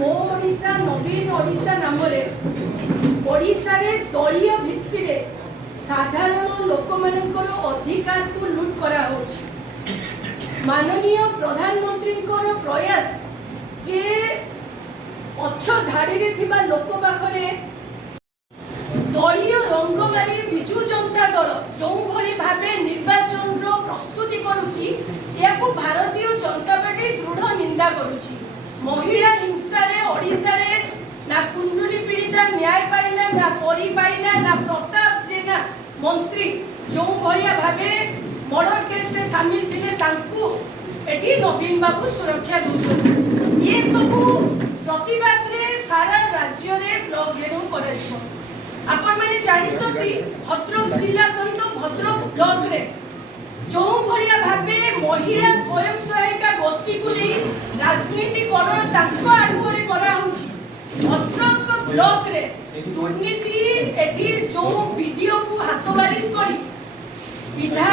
मो ओडिशा नवीन ओडिशा नाम ओडिशा रे दलीय भित्ति रे साधारण लोक मानकर अधिकार को लूट करा होछि। माननीय प्रधानमंत्री प्रयास जे पक्ष धाड़ी रे थिबा लोक पाखरे दलीय रंग मारी बिजु जनता दल जो भली भावे निर्वाचन रो प्रस्तुति करुछि याकू भारतीय जनता पार्टी दृढ़ निंदा करुछि। महिला हिंसा रे ओडिशा रे ना कुंडली पीड़िता न्याय पाइला ना परी पाइला ना प्रताप जेना मंत्री जो भलिया भावे मर्डर केस रे शामिल थिले तांकू एठी नवीन बाबू सुरक्षा दउछन। ये सब प्रतिवाद रे सारा राज्य रे ब्लॉक घेराव करछ। आपण माने जानि छथि भद्रक जिला सहित भद्रक ब्लॉक रे जो भलिया भावे महिला स्वयं सहायिका गोष्ठी को नहीं राजनीतिकरण तांको आडुरे करा होछि। भद्रक ब्लॉक रे दुर्नीति एठी जो वीडियो को हाथ बारिश करी विधायक